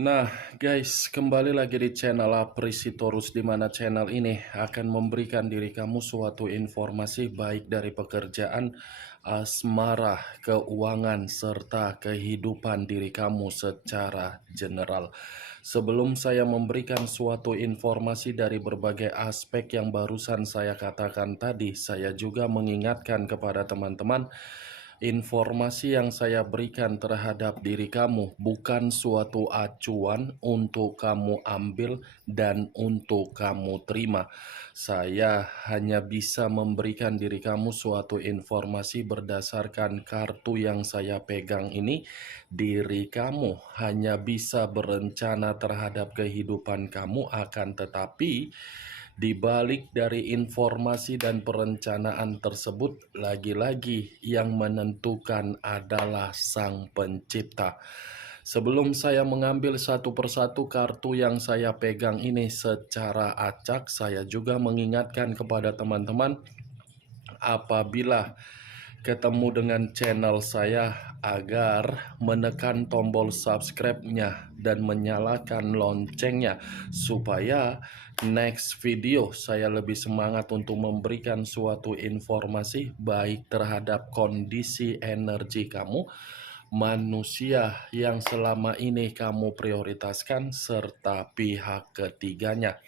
Nah, guys, kembali lagi di channel Aprisitorus, di mana channel ini akan memberikan diri kamu suatu informasi baik dari pekerjaan, asmara, keuangan, serta kehidupan diri kamu secara general. Sebelum saya memberikan suatu informasi dari berbagai aspek yang barusan saya katakan tadi, saya juga mengingatkan kepada teman-teman, informasi yang saya berikan terhadap diri kamu bukan suatu acuan untuk kamu ambil dan untuk kamu terima. Saya hanya bisa memberikan diri kamu suatu informasi berdasarkan kartu yang saya pegang ini. Diri kamu hanya bisa berencana terhadap kehidupan kamu, akan tetapi di balik dari informasi dan perencanaan tersebut, lagi-lagi yang menentukan adalah Sang Pencipta. Sebelum saya mengambil satu persatu kartu yang saya pegang ini secara acak, saya juga mengingatkan kepada teman-teman, apabila ketemu dengan channel saya, agar menekan tombol subscribe-nya dan menyalakan loncengnya supaya next video saya lebih semangat untuk memberikan suatu informasi baik terhadap kondisi energi kamu, manusia yang selama ini kamu prioritaskan, serta pihak ketiganya.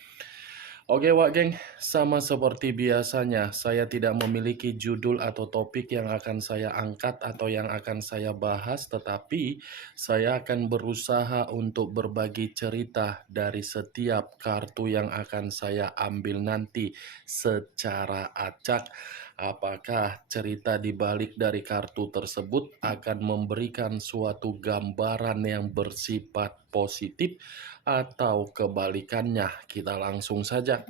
Oke Wak Geng, sama seperti biasanya, saya tidak memiliki judul atau topik yang akan saya angkat atau yang akan saya bahas, tetapi saya akan berusaha untuk berbagi cerita dari setiap kartu yang akan saya ambil nanti secara acak. Apakah cerita di balik dari kartu tersebut akan memberikan suatu gambaran yang bersifat positif atau kebalikannya? Kita langsung saja.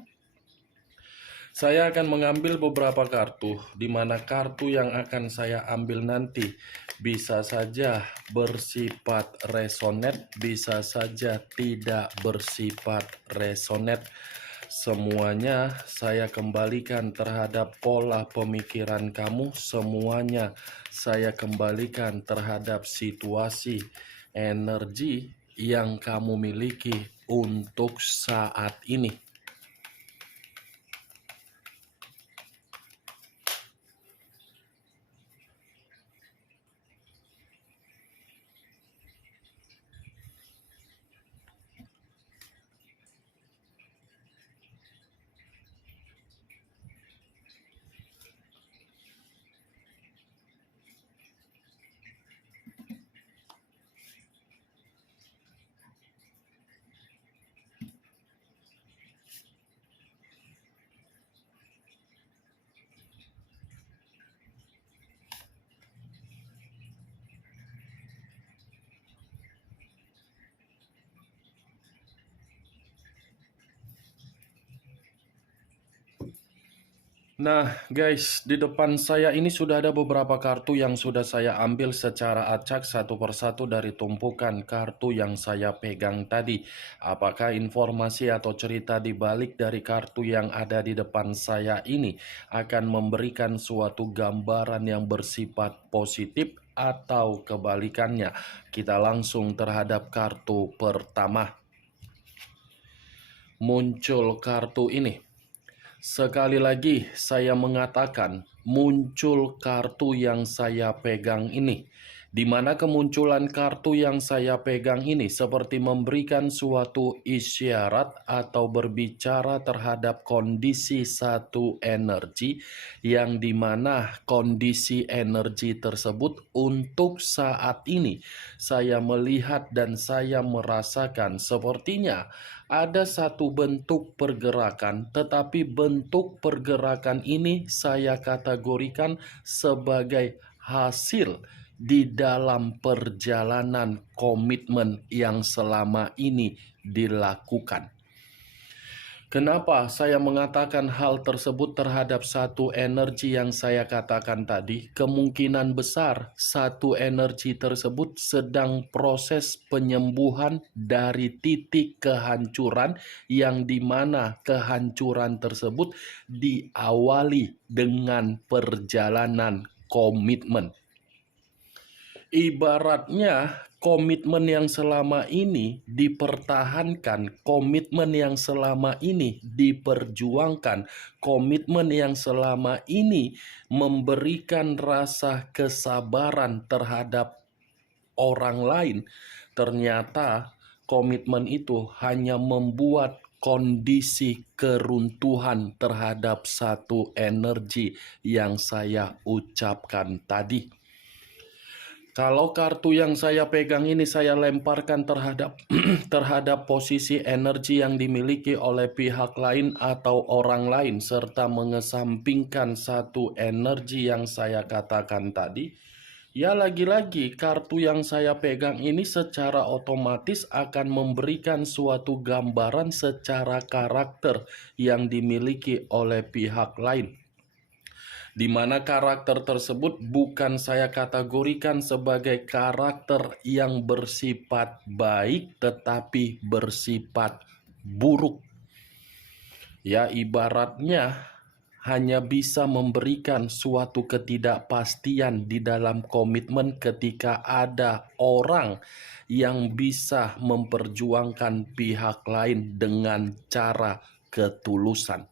Saya akan mengambil beberapa kartu, di mana kartu yang akan saya ambil nanti bisa saja bersifat resonate, bisa saja tidak bersifat resonate. Semuanya saya kembalikan terhadap pola pemikiran kamu, semuanya saya kembalikan terhadap situasi, energi yang kamu miliki untuk saat ini. Nah guys, di depan saya ini sudah ada beberapa kartu yang sudah saya ambil secara acak satu persatu dari tumpukan kartu yang saya pegang tadi. Apakah informasi atau cerita di balik dari kartu yang ada di depan saya ini akan memberikan suatu gambaran yang bersifat positif atau kebalikannya? Kita langsung terhadap kartu pertama. Muncul kartu ini. Sekali lagi saya mengatakan, muncul kartu yang saya pegang ini. Di mana kemunculan kartu yang saya pegang ini seperti memberikan suatu isyarat atau berbicara terhadap kondisi satu energi, yang dimana kondisi energi tersebut untuk saat ini saya melihat dan saya merasakan sepertinya ada satu bentuk pergerakan, tetapi bentuk pergerakan ini saya kategorikan sebagai hasil di dalam perjalanan komitmen yang selama ini dilakukan. Kenapa saya mengatakan hal tersebut terhadap satu energi yang saya katakan tadi? Kemungkinan besar satu energi tersebut sedang proses penyembuhan dari titik kehancuran, yang dimana kehancuran tersebut diawali dengan perjalanan komitmen. Ibaratnya komitmen yang selama ini dipertahankan, komitmen yang selama ini diperjuangkan, komitmen yang selama ini memberikan rasa kesabaran terhadap orang lain, ternyata komitmen itu hanya membuat kondisi keruntuhan terhadap satu energi yang saya ucapkan tadi. Kalau kartu yang saya pegang ini saya lemparkan terhadap terhadap posisi energi yang dimiliki oleh pihak lain atau orang lain serta mengesampingkan satu energi yang saya katakan tadi, ya lagi-lagi kartu yang saya pegang ini secara otomatis akan memberikan suatu gambaran secara karakter yang dimiliki oleh pihak lain, di mana karakter tersebut bukan saya kategorikan sebagai karakter yang bersifat baik tetapi bersifat buruk. Ya, ibaratnya hanya bisa memberikan suatu ketidakpastian di dalam komitmen ketika ada orang yang bisa memperjuangkan pihak lain dengan cara ketulusan.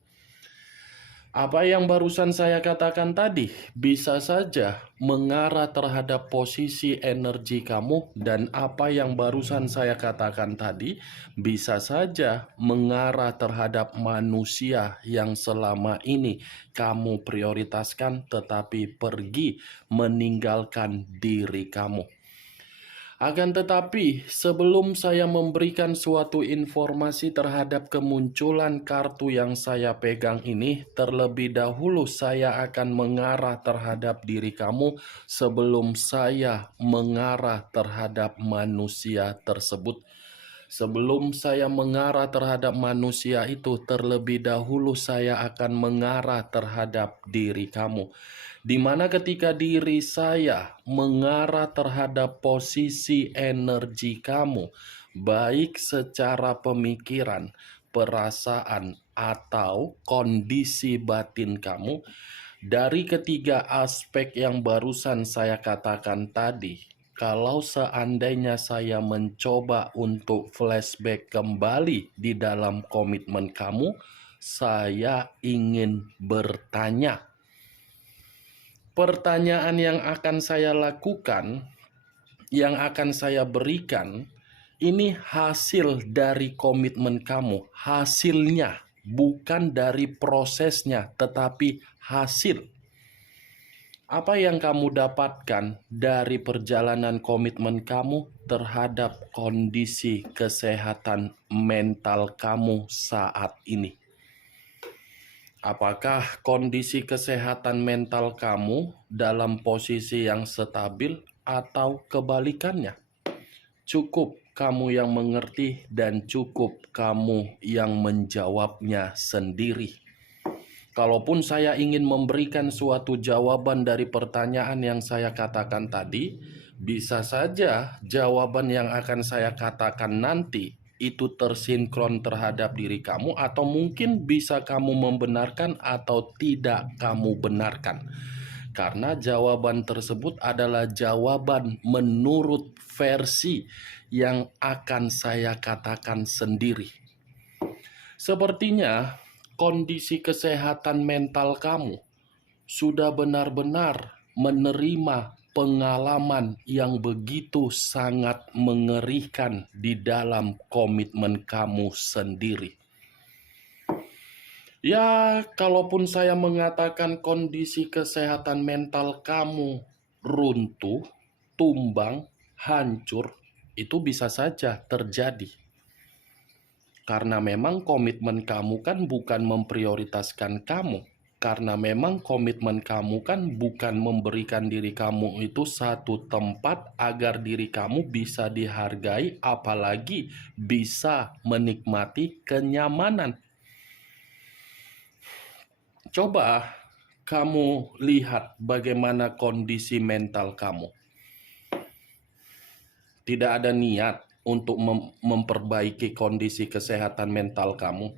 Apa yang barusan saya katakan tadi bisa saja mengarah terhadap posisi energi kamu, dan apa yang barusan saya katakan tadi bisa saja mengarah terhadap manusia yang selama ini kamu prioritaskan tetapi pergi meninggalkan diri kamu. Akan tetapi, sebelum saya memberikan suatu informasi terhadap kemunculan kartu yang saya pegang ini, terlebih dahulu saya akan mengarah terhadap diri kamu sebelum saya mengarah terhadap manusia tersebut. Sebelum saya mengarah terhadap manusia itu, terlebih dahulu saya akan mengarah terhadap diri kamu. Di mana ketika diri saya mengarah terhadap posisi energi kamu, baik secara pemikiran, perasaan, atau kondisi batin kamu, dari ketiga aspek yang barusan saya katakan tadi, kalau seandainya saya mencoba untuk flashback kembali di dalam komitmen kamu, saya ingin bertanya. Pertanyaan yang akan saya lakukan, yang akan saya berikan, ini hasil dari komitmen kamu. Hasilnya, bukan dari prosesnya, tetapi hasil. Apa yang kamu dapatkan dari perjalanan komitmen kamu terhadap kondisi kesehatan mental kamu saat ini? Apakah kondisi kesehatan mental kamu dalam posisi yang stabil atau kebalikannya? Cukup kamu yang mengerti dan cukup kamu yang menjawabnya sendiri. Kalaupun saya ingin memberikan suatu jawaban dari pertanyaan yang saya katakan tadi, bisa saja jawaban yang akan saya katakan nanti itu tersinkron terhadap diri kamu, atau mungkin bisa kamu membenarkan atau tidak kamu benarkan. Karena jawaban tersebut adalah jawaban menurut versi yang akan saya katakan sendiri. Sepertinya kondisi kesehatan mental kamu sudah benar-benar menerima pengalaman yang begitu sangat mengerikan di dalam komitmen kamu sendiri. Ya, kalaupun saya mengatakan kondisi kesehatan mental kamu runtuh, tumbang, hancur, itu bisa saja terjadi. Karena memang komitmen kamu kan bukan memprioritaskan kamu. Karena memang komitmen kamu kan bukan memberikan diri kamu itu satu tempat agar diri kamu bisa dihargai, apalagi bisa menikmati kenyamanan. Coba kamu lihat bagaimana kondisi mental kamu. Tidak ada niat untuk memperbaiki kondisi kesehatan mental kamu.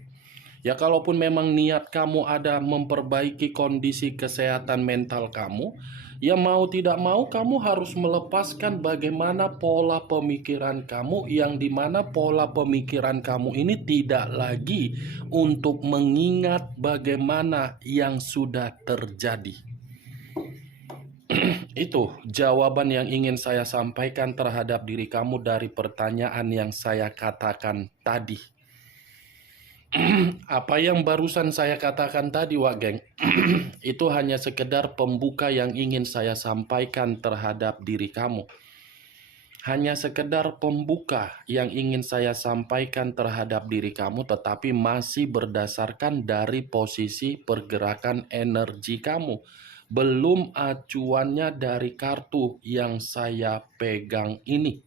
Ya kalaupun memang niat kamu ada memperbaiki kondisi kesehatan mental kamu, ya mau tidak mau kamu harus melepaskan bagaimana pola pemikiran kamu, yang dimana pola pemikiran kamu ini tidak lagi untuk mengingat bagaimana yang sudah terjadi. Itu jawaban yang ingin saya sampaikan terhadap diri kamu dari pertanyaan yang saya katakan tadi. Apa yang barusan saya katakan tadi, Wak Geng, itu hanya sekedar pembuka yang ingin saya sampaikan terhadap diri kamu. Hanya sekedar pembuka yang ingin saya sampaikan terhadap diri kamu, tetapi masih berdasarkan dari posisi pergerakan energi kamu. Belum acuannya dari kartu yang saya pegang ini.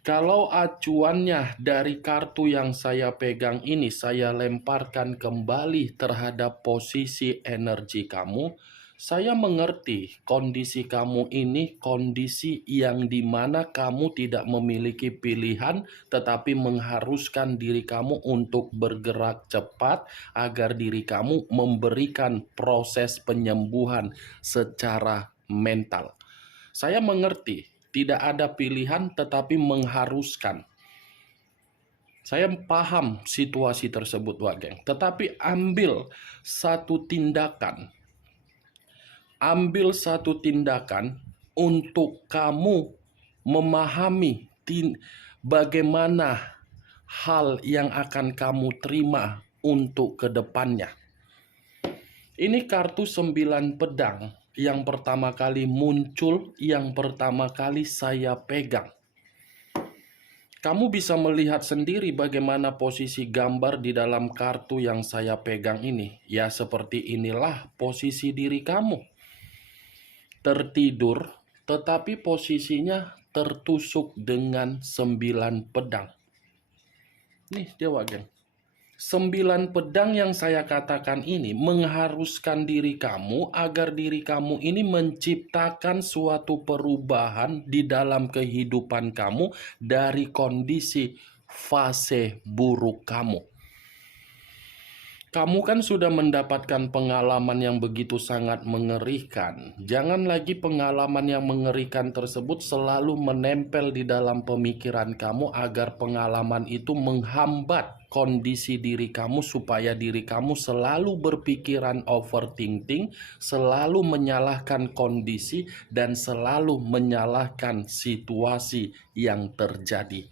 Kalau acuannya dari kartu yang saya pegang ini, saya lemparkan kembali terhadap posisi energi kamu, saya mengerti kondisi kamu ini kondisi yang dimana kamu tidak memiliki pilihan, tetapi mengharuskan diri kamu untuk bergerak cepat agar diri kamu memberikan proses penyembuhan secara mental. Saya mengerti, tidak ada pilihan tetapi mengharuskan. Saya paham situasi tersebut, Wak Geng. Tetapi ambil satu tindakan. Ambil satu tindakan untuk kamu memahami bagaimana hal yang akan kamu terima untuk kedepannya. Ini kartu 9 pedang yang pertama kali muncul, yang pertama kali saya pegang. Kamu bisa melihat sendiri bagaimana posisi gambar di dalam kartu yang saya pegang ini. Ya, seperti inilah posisi diri kamu. Tertidur, tetapi posisinya tertusuk dengan 9 pedang. Nih, dia Wak Geng. 9 pedang yang saya katakan ini mengharuskan diri kamu agar diri kamu ini menciptakan suatu perubahan di dalam kehidupan kamu dari kondisi fase buruk kamu. Kamu kan sudah mendapatkan pengalaman yang begitu sangat mengerikan. Jangan lagi pengalaman yang mengerikan tersebut selalu menempel di dalam pemikiran kamu agar pengalaman itu menghambat kondisi diri kamu supaya diri kamu selalu berpikiran overthinking, selalu menyalahkan kondisi dan selalu menyalahkan situasi yang terjadi.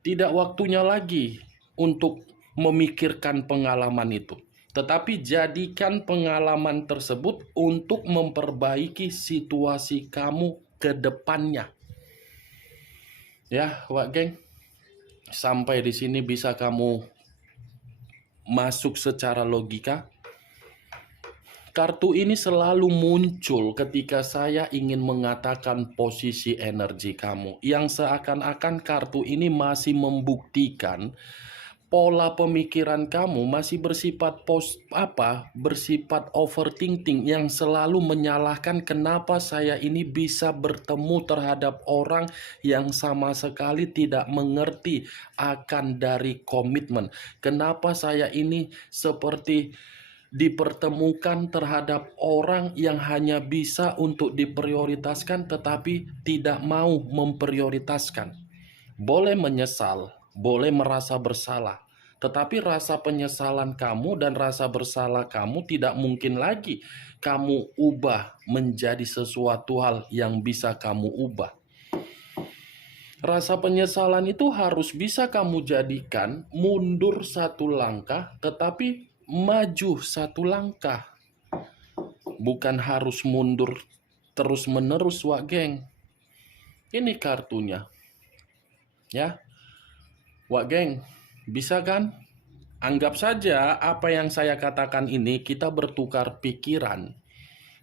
Tidak waktunya lagi untuk memikirkan pengalaman itu, tetapi jadikan pengalaman tersebut untuk memperbaiki situasi kamu ke depannya. Ya, Wak Geng, sampai di sini bisa kamu masuk secara logika. Kartu ini selalu muncul ketika saya ingin mengatakan posisi energi kamu, yang seakan-akan kartu ini masih membuktikan pola pemikiran kamu masih bersifat bersifat overthinking, yang selalu menyalahkan kenapa saya ini bisa bertemu terhadap orang yang sama sekali tidak mengerti akan dari komitmen. Kenapa saya ini seperti dipertemukan terhadap orang yang hanya bisa untuk diprioritaskan tetapi tidak mau memprioritaskan. Boleh menyesal, boleh merasa bersalah, tetapi rasa penyesalan kamu dan rasa bersalah kamu tidak mungkin lagi kamu ubah menjadi sesuatu hal yang bisa kamu ubah. Rasa penyesalan itu harus bisa kamu jadikan mundur satu langkah, tetapi maju satu langkah. Bukan harus mundur terus-menerus, Wak Geng. Ini kartunya. Ya, Wak Geng, bisa kan? Anggap saja apa yang saya katakan ini kita bertukar pikiran.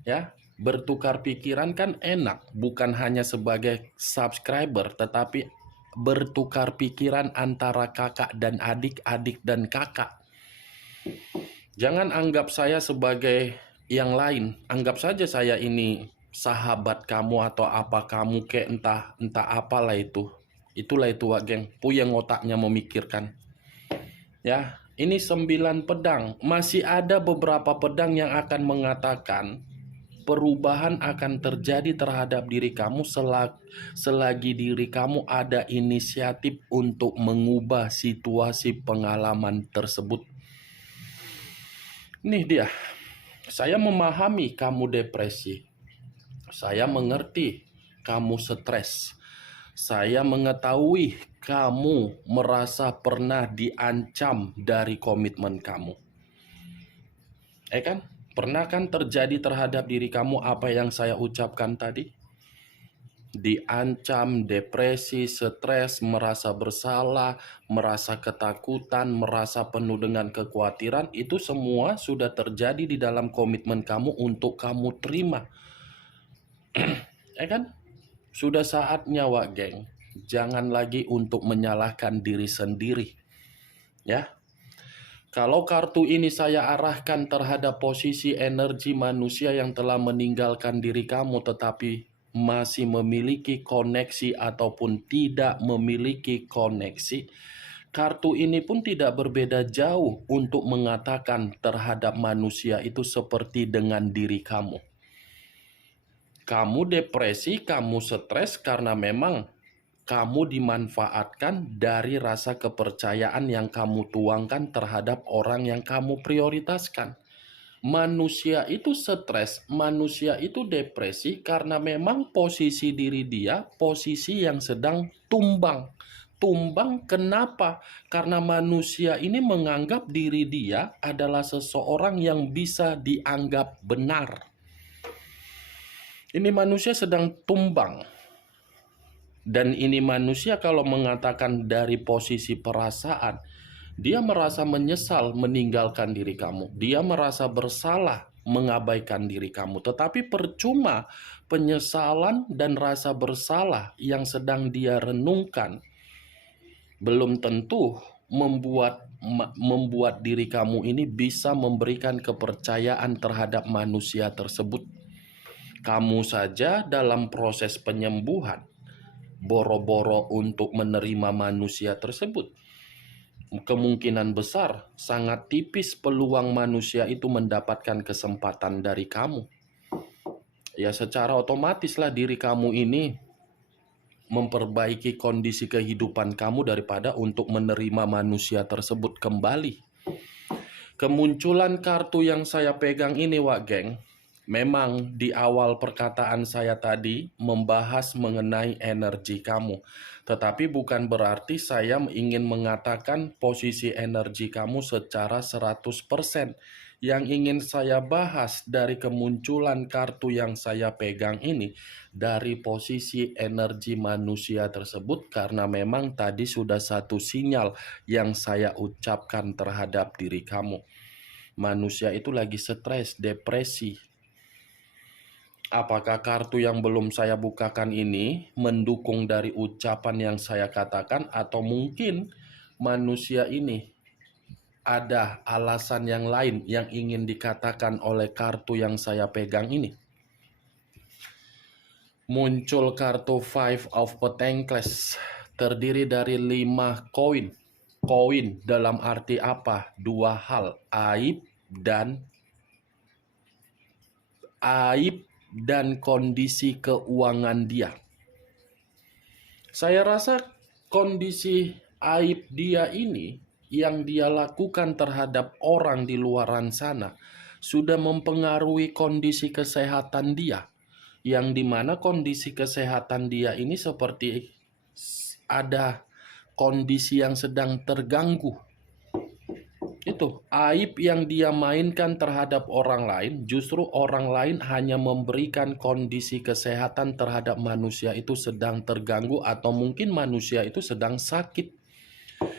Ya, bertukar pikiran kan enak, bukan hanya sebagai subscriber, tetapi bertukar pikiran antara kakak dan adik, adik dan kakak. Jangan anggap saya sebagai yang lain. Anggap saja saya ini sahabat kamu atau apa kamu kayak entah apalah itu. Itulah itu, Wak Geng. Puyeng otaknya memikirkan. Ya, Ini 9 pedang. Masih ada beberapa pedang yang akan mengatakan perubahan akan terjadi terhadap diri kamu selagi diri kamu ada inisiatif untuk mengubah situasi pengalaman tersebut. Nih dia, saya memahami kamu depresi. Saya mengerti kamu stres. Saya mengetahui kamu merasa pernah diancam dari komitmen kamu. Kan? Pernah kan terjadi terhadap diri kamu apa yang saya ucapkan tadi? Diancam, depresi, stres, merasa bersalah, merasa ketakutan, merasa penuh dengan kekhawatiran, itu semua sudah terjadi di dalam komitmen kamu untuk kamu terima. Kan? Sudah saatnya, Wak Geng, jangan lagi untuk menyalahkan diri sendiri. Ya. Kalau kartu ini saya arahkan terhadap posisi energi manusia yang telah meninggalkan diri kamu tetapi masih memiliki koneksi ataupun tidak memiliki koneksi, kartu ini pun tidak berbeda jauh untuk mengatakan terhadap manusia itu seperti dengan diri kamu. Kamu depresi, kamu stres karena memang kamu dimanfaatkan dari rasa kepercayaan yang kamu tuangkan terhadap orang yang kamu prioritaskan. Manusia itu stres, manusia itu depresi karena memang posisi diri dia, posisi yang sedang tumbang. Tumbang kenapa? Karena manusia ini menganggap diri dia adalah seseorang yang bisa dianggap benar. Ini manusia sedang tumbang. Dan ini manusia kalau mengatakan dari posisi perasaan, dia merasa menyesal meninggalkan diri kamu. Dia merasa bersalah mengabaikan diri kamu. Tetapi percuma penyesalan dan rasa bersalah yang sedang dia renungkan belum tentu membuat diri kamu ini bisa memberikan kepercayaan terhadap manusia tersebut. Kamu saja dalam proses penyembuhan boro-boro untuk menerima manusia tersebut. Kemungkinan besar sangat tipis peluang manusia itu mendapatkan kesempatan dari kamu. Ya secara otomatislah diri kamu ini memperbaiki kondisi kehidupan kamu daripada untuk menerima manusia tersebut kembali. Kemunculan kartu yang saya pegang ini, Wak Geng, memang di awal perkataan saya tadi membahas mengenai energi kamu. Tetapi bukan berarti saya ingin mengatakan posisi energi kamu secara 100%. Yang ingin saya bahas dari kemunculan kartu yang saya pegang ini dari posisi energi manusia tersebut karena memang tadi sudah satu sinyal yang saya ucapkan terhadap diri kamu. Manusia itu lagi stres, depresi. Apakah kartu yang belum saya bukakan ini mendukung dari ucapan yang saya katakan atau mungkin manusia ini ada alasan yang lain yang ingin dikatakan oleh kartu yang saya pegang ini? Muncul kartu Five of Pentacles terdiri dari 5 koin. Koin dalam arti apa? 2 hal, aib dan kondisi keuangan dia. Saya rasa kondisi aib dia ini yang dia lakukan terhadap orang di luaran sana sudah mempengaruhi kondisi kesehatan dia, yang dimana kondisi kesehatan dia ini seperti ada kondisi yang sedang terganggu. Itu aib yang dia mainkan terhadap orang lain, justru orang lain hanya memberikan kondisi kesehatan terhadap manusia itu sedang terganggu atau mungkin manusia itu sedang sakit.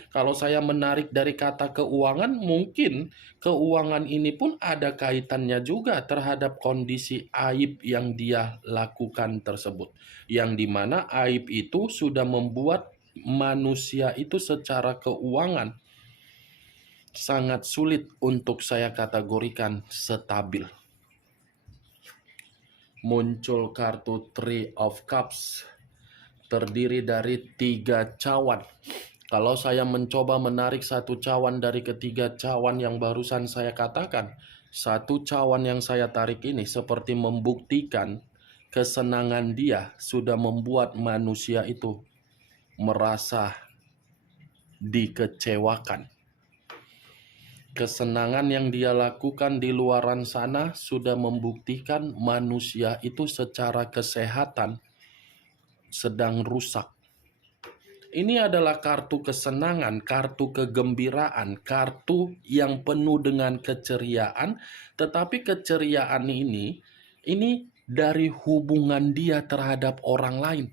Kalau saya menarik dari kata keuangan, mungkin keuangan ini pun ada kaitannya juga terhadap kondisi aib yang dia lakukan tersebut. Yang dimana aib itu sudah membuat manusia itu secara keuangan sangat sulit untuk saya kategorikan stabil. Muncul kartu Three of Cups terdiri dari 3 cawan. Kalau saya mencoba menarik satu cawan dari ketiga cawan yang barusan saya katakan, satu cawan yang saya tarik ini seperti membuktikan kesenangan dia sudah membuat manusia itu merasa dikecewakan. Kesenangan yang dia lakukan di luaran sana sudah membuktikan manusia itu secara kesehatan sedang rusak. Ini adalah kartu kesenangan, kartu kegembiraan, kartu yang penuh dengan keceriaan, tetapi keceriaan ini dari hubungan dia terhadap orang lain.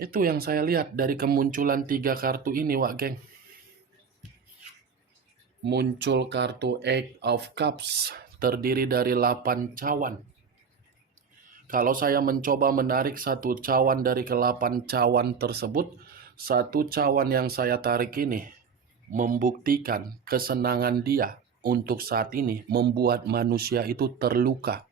Itu yang saya lihat dari kemunculan 3 kartu ini, Wak Geng. Muncul kartu Eight of Cups, terdiri dari 8 cawan. Kalau saya mencoba menarik satu cawan dari ke-8 cawan tersebut, satu cawan yang saya tarik ini membuktikan kesenangan dia untuk saat ini membuat manusia itu terluka.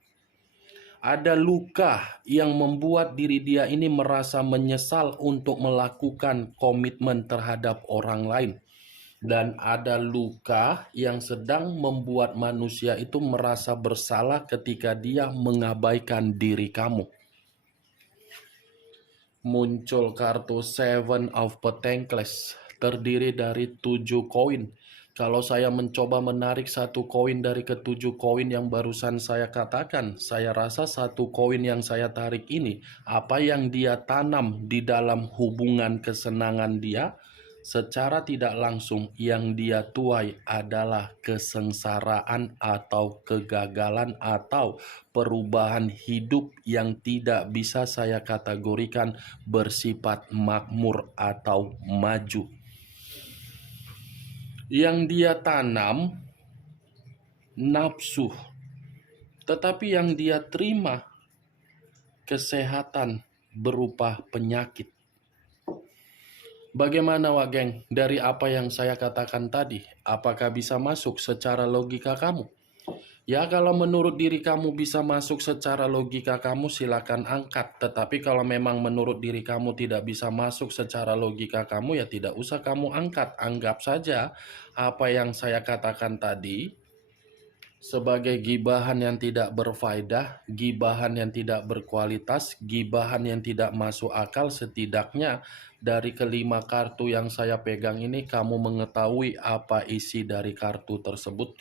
Ada luka yang membuat diri dia ini merasa menyesal untuk melakukan komitmen terhadap orang lain. Dan ada luka yang sedang membuat manusia itu merasa bersalah ketika dia mengabaikan diri kamu. Muncul kartu Seven of Pentacles, terdiri dari 7 koin. Kalau saya mencoba menarik satu koin dari ke-7 koin yang barusan saya katakan, saya rasa satu koin yang saya tarik ini, apa yang dia tanam di dalam hubungan kesenangan dia, secara tidak langsung yang dia tuai adalah kesengsaraan atau kegagalan atau perubahan hidup yang tidak bisa saya kategorikan bersifat makmur atau maju. Yang dia tanam nafsu, tetapi yang dia terima kesehatan berupa penyakit. Bagaimana, Wak Geng, dari apa yang saya katakan tadi? Apakah bisa masuk secara logika kamu? Ya, kalau menurut diri kamu bisa masuk secara logika kamu, silakan angkat. Tetapi kalau memang menurut diri kamu tidak bisa masuk secara logika kamu, ya tidak usah kamu angkat. Anggap saja apa yang saya katakan tadi sebagai gibahan yang tidak berfaedah, gibahan yang tidak berkualitas, gibahan yang tidak masuk akal. Setidaknya dari ke-5 kartu yang saya pegang ini, kamu mengetahui apa isi dari kartu tersebut.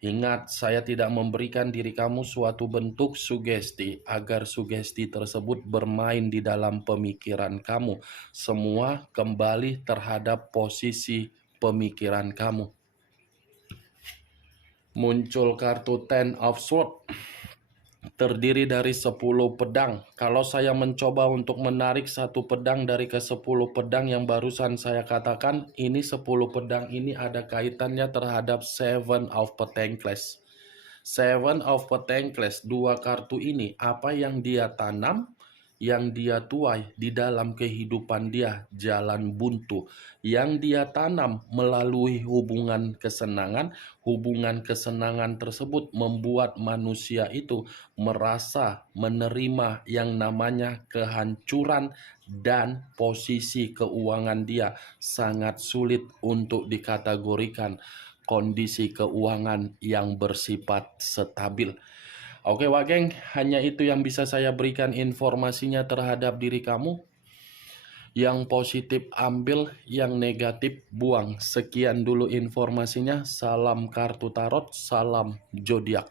Ingat, saya tidak memberikan diri kamu suatu bentuk sugesti agar sugesti tersebut bermain di dalam pemikiran kamu. Semua kembali terhadap posisi pemikiran kamu. Muncul kartu Ten of Swords, terdiri dari 10 pedang. Kalau saya mencoba untuk menarik satu pedang dari ke-10 pedang yang barusan saya katakan, ini 10 pedang ini ada kaitannya terhadap Seven of Pentacles. Seven of Pentacles, 2 kartu ini, apa yang dia tanam, yang dia tuai di dalam kehidupan dia, jalan buntu. Yang dia tanam melalui hubungan kesenangan tersebut membuat manusia itu merasa menerima yang namanya kehancuran, dan posisi keuangan dia sangat sulit untuk dikategorikan kondisi keuangan yang bersifat stabil. Oke, Wak Geng, hanya itu yang bisa saya berikan informasinya terhadap diri kamu. Yang positif ambil, yang negatif buang. Sekian dulu informasinya. Salam kartu tarot, salam zodiak.